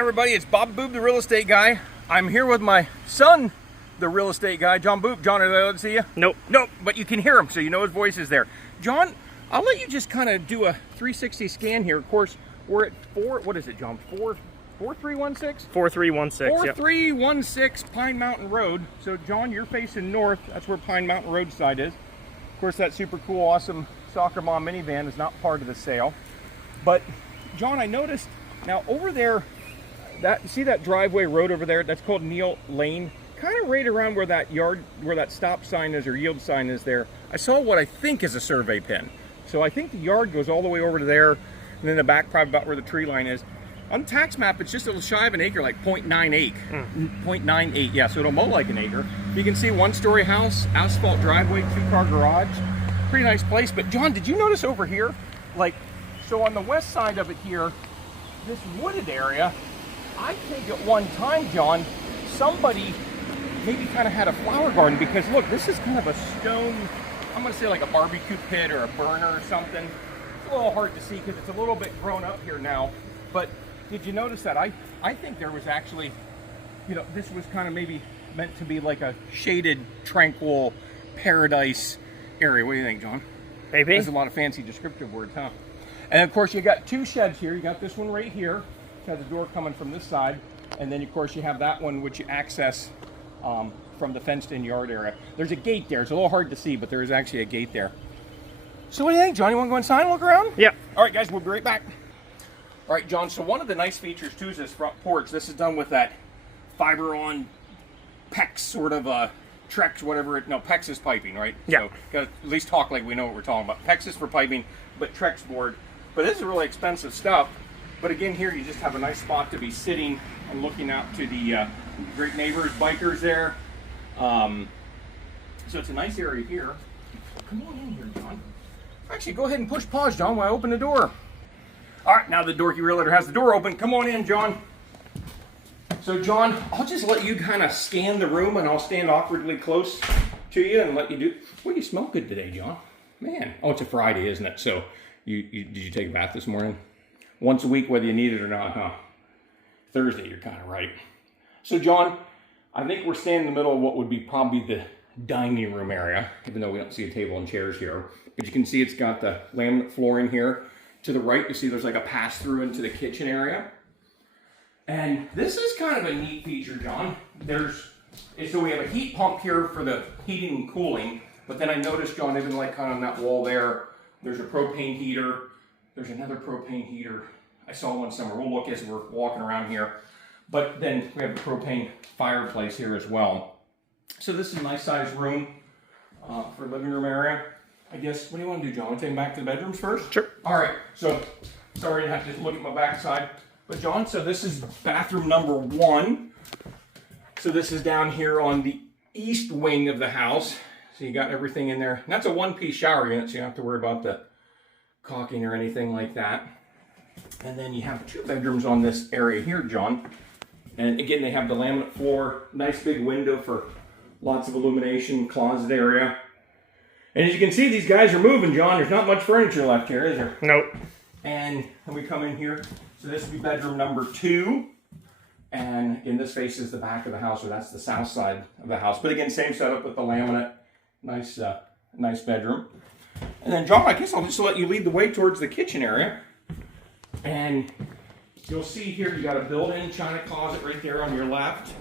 Everybody, it's Bob Boob, the real estate guy. I'm here with my son, the real estate guy, John Boob. John, are they allowed to see you? Nope. Nope, but you can hear him, so you know his voice is there. John, I'll let you just kind of do a 360 scan here. Of course, we're at what is it, John? 4316? 4316, yep. 4316 Pine Mountain Road. So, John, you're facing north. That's where Pine Mountain Road side is. Of course, that super cool, awesome Soccer Mom minivan is not part of the sale. But, John, I noticed, now over there, see that driveway road over there? That's called Neil Lane. Kind of right around where that stop sign is or yield sign is there. I saw what I think is a survey pin. So I think the yard goes all the way over to there, and then the back probably about where the tree line is. On the tax map, it's just a little shy of an acre, like 0.98. 0.98, yeah, so it'll mow like an acre. You can see one-story house, asphalt driveway, two-car garage. Pretty nice place. But John, did you notice over here, like, so on the west side of it here, this wooded area, I think at one time, John, somebody maybe kind of had a flower garden, because look, this is kind of a stone, I'm going to say like a barbecue pit or a burner or something. It's a little hard to see because it's a little bit grown up here now, but did you notice that? I think there was actually, you know, this was kind of maybe meant to be like a shaded, tranquil paradise area. What do you think, John? Maybe. There's a lot of fancy descriptive words, huh? And of course, you got two sheds here. You got this one right here, which has a door coming from this side. And then, of course, you have that one which you access from the fenced-in yard area. There's a gate there. It's a little hard to see, but there is actually a gate there. So what do you think, John? You want to go inside and look around? Yeah. All right, guys, we'll be right back. All right, John, so one of the nice features, too, is this front porch. This is done with that fiber-on PEX sort of Trex, whatever. No, PEX is piping, right? Yeah. So, gotta at least talk like we know what we're talking about. PEX is for piping, but Trex board. But this is really expensive stuff. But again, here you just have a nice spot to be sitting and looking out to the great neighbors, bikers there. So it's a nice area here. Come on in here, John. Actually, go ahead and push pause, John, while I open the door. All right, now the Dorky Realtor has the door open. Come on in, John. So, John, I'll just let you kind of scan the room, and I'll stand awkwardly close to you and let you do. Well, you smell good today, John. Man, oh, it's a Friday, isn't it? So, did you take a bath this morning? Once a week, whether you need it or not, huh? Thursday, you're kind of right. So, John, I think we're standing in the middle of what would be probably the dining room area, even though we don't see a table and chairs here. But you can see it's got the laminate flooring here. To the right, you see there's like a pass-through into the kitchen area. And this is kind of a neat feature, John. So we have a heat pump here for the heating and cooling. But then I noticed, John, even like kind of on that wall there, there's a propane heater. There's another propane heater. I saw one somewhere. We'll look as we're walking around here. But then we have a propane fireplace here as well. So this is a nice sized room for living room area. I guess, what do you want to do, John? Want to take them back to the bedrooms first? Sure. All right. So, sorry to have to look at my backside. But John, so this is bathroom number 1. So this is down here on the east wing of the house. So you got everything in there. And that's a one-piece shower unit, so you don't have to worry about the caulking or anything like that. And then you have 2 bedrooms on this area here, John. And again, they have the laminate floor, nice big window for lots of illumination, closet area. And as you can see, these guys are moving, John. There's not much furniture left here, is there? Nope. And when we come in here, so this will be bedroom number 2. And again, this faces the back of the house, so that's the south side of the house. But again, same setup with the laminate. Nice bedroom. And then, John, I guess I'll just let you lead the way towards the kitchen area. And you'll see here you got a built-in china closet right there on your left.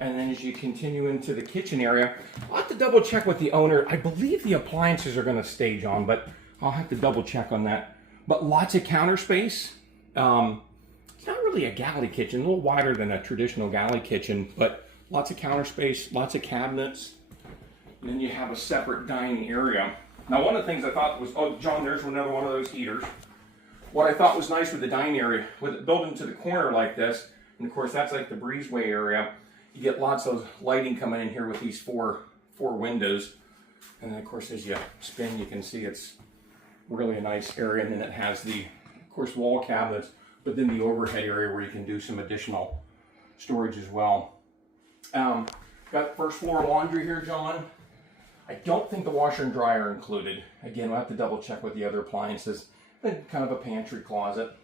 And then as you continue into the kitchen area, I'll have to double check with the owner. I believe the appliances are going to stay, John, but I'll have to double check on that. But lots of counter space. It's not really a galley kitchen, a little wider than a traditional galley kitchen, but lots of counter space, lots of cabinets. And then you have a separate dining area. Now, one of the things I thought was, oh, John, there's another one of those heaters. What I thought was nice with the dining area, with it built into the corner like this, and of course that's like the breezeway area, you get lots of lighting coming in here with these four windows. And then of course as you spin, you can see it's really a nice area. And then it has the, of course, wall cabinets, but then the overhead area where you can do some additional storage as well. Got first floor laundry here, John. I don't think the washer and dryer are included. Again, we'll have to double check with the other appliances. Then kind of a pantry closet.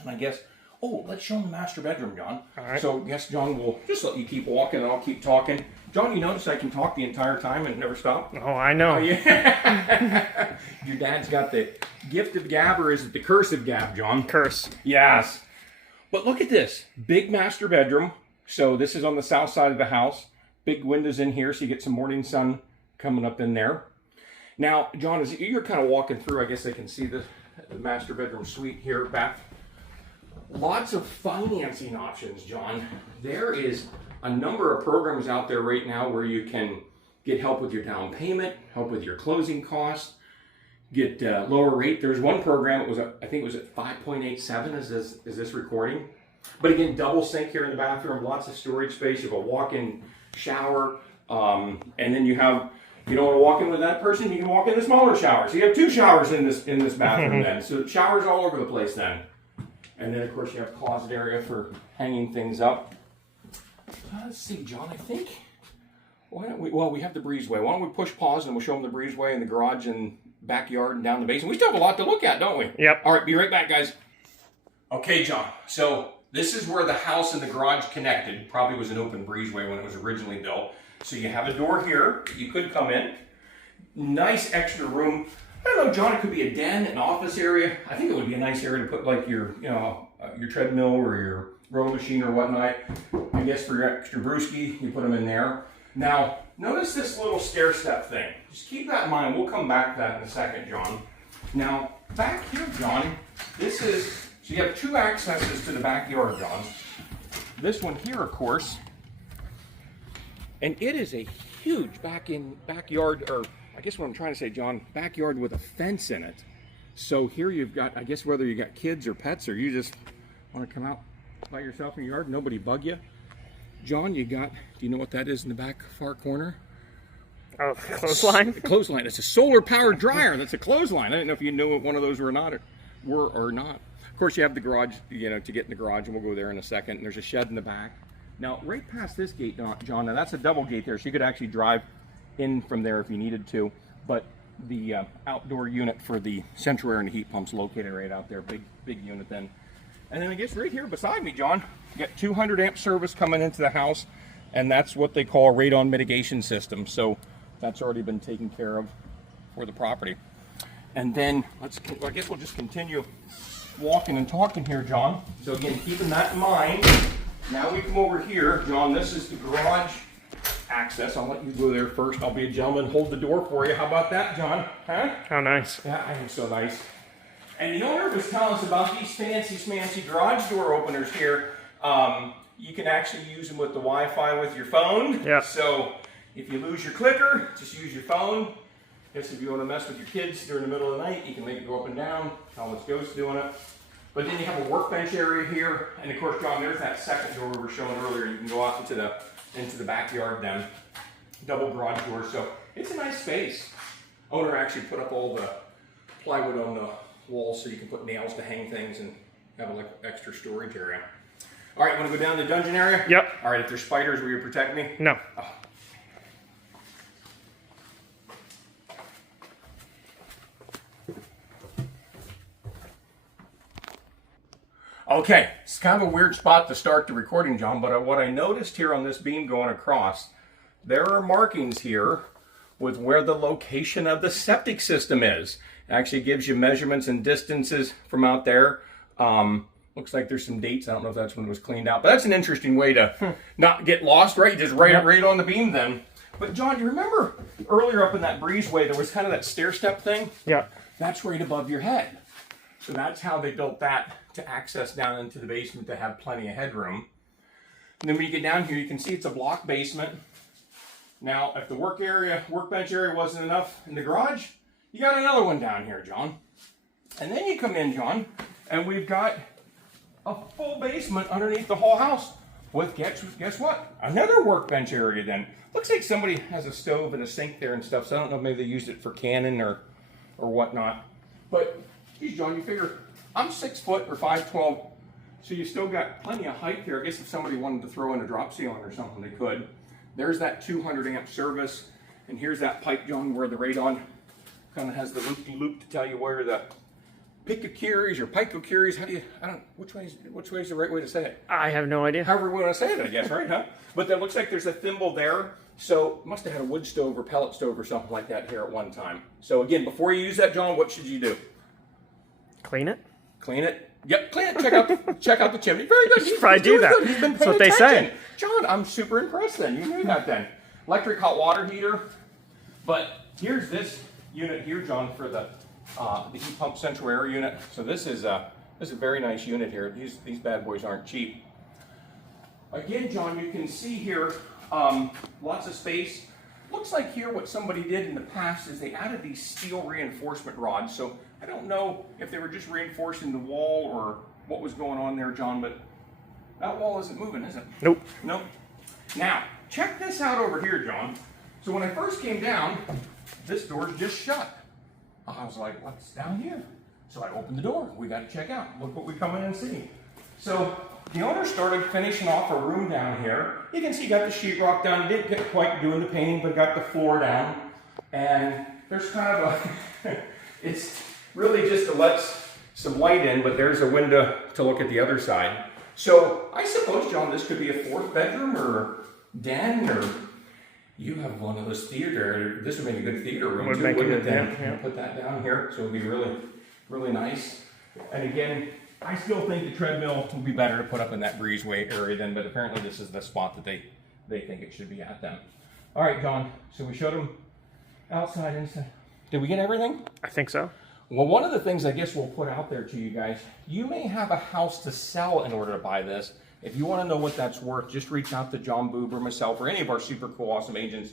And I guess Oh, let's show them the master bedroom, John. All right. So, yes, John will just let you keep walking and I'll keep talking. John, you notice I can talk the entire time and never stop? Oh, I know. Oh, yeah. Your dad's got the gift of gab, or is it the curse of gab, John? Curse. Yes. But look at this. Big master bedroom. So this is on the south side of the house. Big windows in here so you get some morning sun coming up in there. Now, John, as you're kind of walking through, I guess they can see the master bedroom suite here back. Lots of financing options, John. There is a number of programs out there right now where you can get help with your down payment, help with your closing costs, get lower rate. There's one program, I think it was at 5.87 is this recording. But again, double sink here in the bathroom, lots of storage space. You have a walk-in shower, and then you don't want to walk in with that person, you can walk in the smaller shower. So you have 2 showers in this bathroom then. So showers all over the place then. And then of course you have closet area for hanging things up. Let's see, John, I think, we have the breezeway. Why don't we push pause and we'll show them the breezeway and the garage and backyard and down the basement. We still have a lot to look at, don't we? Yep. All right, be right back, guys. Okay, John, so this is where the house and the garage connected. Probably was an open breezeway when it was originally built. So you have a door here. You could come in. Nice extra room. I don't know, John, it could be a den, an office area. I think it would be a nice area to put like your treadmill or your rowing machine or whatnot. I guess for your extra brewski, you put them in there. Now, notice this little stair step thing. Just keep that in mind. We'll come back to that in a second, John. Now, back here, John, so you have 2 accesses to the backyard, John. This one here, of course, and it is a huge backyard, or I guess what I'm trying to say, John, backyard with a fence in it. So here you've got, I guess whether you got kids or pets, or you just want to come out by yourself in your yard, nobody bug you. John, do you know what that is in the back far corner? Oh, clothesline? A clothesline. It's a solar powered dryer. That's a clothesline. I didn't know if you knew what one of those were or not. Of course, you have the garage, to get in the garage, and we'll go there in a second. And there's a shed in the back. Now, right past this gate, John, now that's a double gate there, so you could actually drive in from there if you needed to. But the outdoor unit for the central air and the heat pump's located right out there. Big unit then. And then I guess right here beside me, John, you got 200 amp service coming into the house, and that's what they call a radon mitigation system. So that's already been taken care of for the property. And then I guess we'll just continue walking and talking here, John. So again, keeping that in mind, now we come over here, John. This is the garage access. I'll let you go there first. I'll be a gentleman, hold the door for you. How about that, John? Huh? How nice. Yeah, I think so nice. And the owner was telling us about these fancy garage door openers here. You can actually use them with the Wi-Fi with your phone. Yeah. So if you lose your clicker, just use your phone. I guess if you want to mess with your kids during the middle of the night, you can make it go up and down. Tell us Ghost doing it. But then you have a workbench area here, and of course, John, there's that second door we were showing earlier. You can go out into the backyard then. Double garage door, so it's a nice space. Owner actually put up all the plywood on the walls so you can put nails to hang things and have like extra storage area. All right, want to go down to the dungeon area? Yep. All right, if there's spiders, will you protect me? No. Oh. Okay, it's kind of a weird spot to start the recording, John, but what I noticed here on this beam going across, there are markings here with where the location of the septic system is. It actually gives you measurements and distances from out there. Looks like there's some dates. I don't know if that's when it was cleaned out, but that's an interesting way to not get lost, right? You just write it right on the beam then. But John, do you remember earlier up in that breezeway, there was kind of that stair step thing? Yeah. That's right above your head. So that's how they built that, to access down into the basement to have plenty of headroom. And then when you get down here, you can see it's a block basement. Now, if the workbench area wasn't enough in the garage, you got another one down here, John. And then you come in, John, and we've got a full basement underneath the whole house with, guess what? Another workbench area then. Looks like somebody has a stove and a sink there and stuff, so I don't know if maybe they used it for canning or whatnot. But, geez, John, you figure I'm 6 foot or 5'12", so you still got plenty of height here. I guess if somebody wanted to throw in a drop ceiling or something, they could. There's that 200 amp service, and here's that pipe, John, where the radon kind of has the loop-de-loop to tell you where the picocuries or picocuries. How do you, I don't, which way is the right way to say it? I have no idea. However we want to say it, I guess, right, huh? But it looks like there's a thimble there. So must have had a wood stove or pellet stove or something like that here at one time. So again, before you use that, John, what should you do? Clean it? Clean it. Yep, clean it. Check out the chimney. Very good. He's probably do that. Good. He's been That's paying what they attention. say. John, I'm super impressed then. You knew that then. Electric hot water heater. But here's this unit here, John, for the heat pump central air unit. So this is a very nice unit here. These bad boys aren't cheap. Again, John, you can see here lots of space. Looks like here what somebody did in the past is they added these steel reinforcement rods. So I don't know if they were just reinforcing the wall or what was going on there, John, but that wall isn't moving, is it? Nope. Nope. Now, check this out over here, John. So when I first came down, this door's just shut. I was like, what's down here? So I opened the door. We got to check out. Look what we come in and see. So the owner started finishing off a room down here. You can see he got the sheetrock done. Didn't get quite doing the painting, but got the floor down. And there's kind of a, it's really just to let some light in, but there's a window to look at the other side. So I suppose, John, this could be a fourth bedroom or den, or you have one of those theater. This would make a good theater room too, wouldn't it? Then yeah. put that down here, so it would be really, really nice. And again, I still think the treadmill would be better to put up in that breezeway area then, but apparently this is the spot that they think it should be at then. All right, John. So we showed them outside, inside. Did we get everything? I think so. Well, one of the things I guess we'll put out there to you guys, you may have a house to sell in order to buy this. If you want to know what that's worth, just reach out to John Boob or myself or any of our super cool, awesome agents.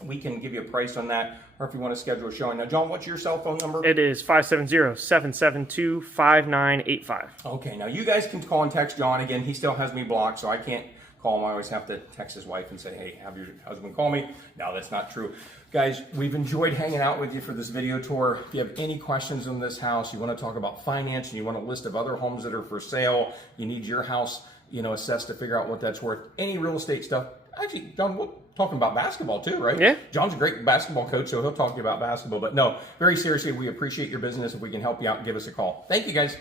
We can give you a price on that, or if you want to schedule a showing. Now, John, what's your cell phone number? It is 570-772-5985. Okay, now you guys can call and text John. Again, he still has me blocked, so I can't call him. I always have to text his wife and say, hey, have your husband call me. No, that's not true. Guys, we've enjoyed hanging out with you for this video tour. If you have any questions on this house, you want to talk about finance, and you want a list of other homes that are for sale, you need your house, assessed to figure out what that's worth, any real estate stuff. Actually, John, we're talking about basketball too, right? Yeah. John's a great basketball coach, so he'll talk to you about basketball. But no, very seriously, we appreciate your business. If we can help you out, give us a call. Thank you, guys.